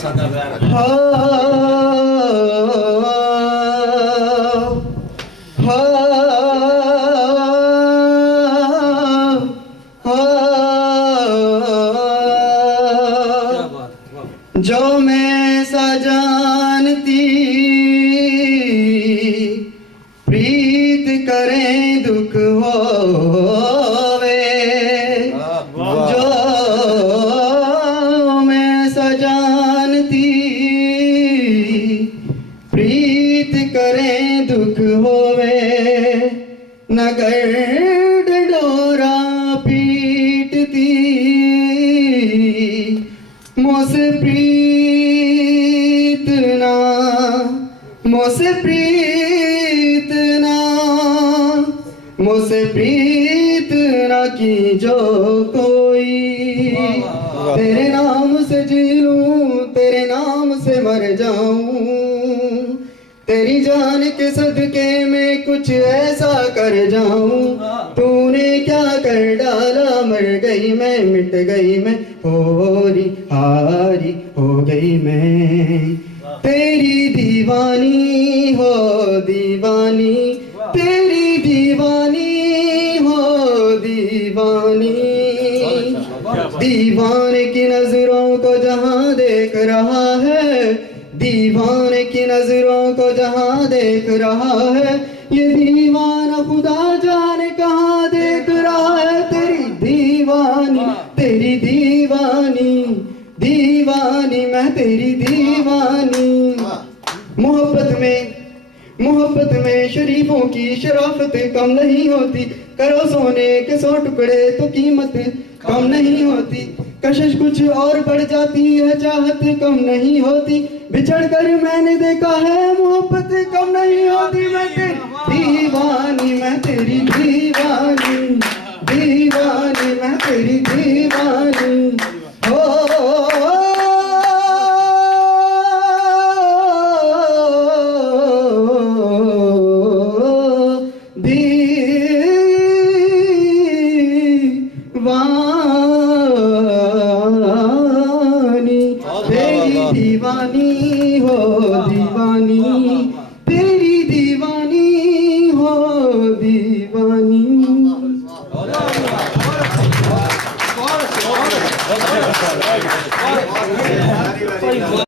जो मैं सा जानती प्रीत करें दुख होवे, जो मैं सा जानती प्रीत करें दुख होवे, नगर डोरा पीटती मोसे प्रीत ना, मोसे प्रीत ना, मोसे प्रीत ना की जो कोई, तेरे नाम से जी लूं तेरे नाम से मर जाऊं, तेरी जान के सदके में कुछ ऐसा कर जाऊं, तूने क्या कर डाला मर गई मैं मिट गई मैं होरी हारी हो गई मैं, तेरी दीवानी हो दीवानी, तेरी दीवानी हो दीवानी, दीवाने की नजरों को जहां देख रहा है, दीवाने की नजरों को जहां देख रहा है, ये दीवाना खुदा जाने कहां देख रहा है, तेरी दीवानी तेरी दीवानी, दीवानी मैं तेरी दीवानी। मोहब्बत में शरीफों की शराफत कम नहीं होती, करो सोने के 100 टुकड़े तो कीमत कम नहीं होती, कशिश कुछ और बढ़ जाती है चाहत कम नहीं होती, बिछड़ कर मैंने देखा है मोहब्बत कम नहीं होती, मैं तेरी दीवानी मैं तेरी दीवानी, दीवानी मैं तेरी दीवानी।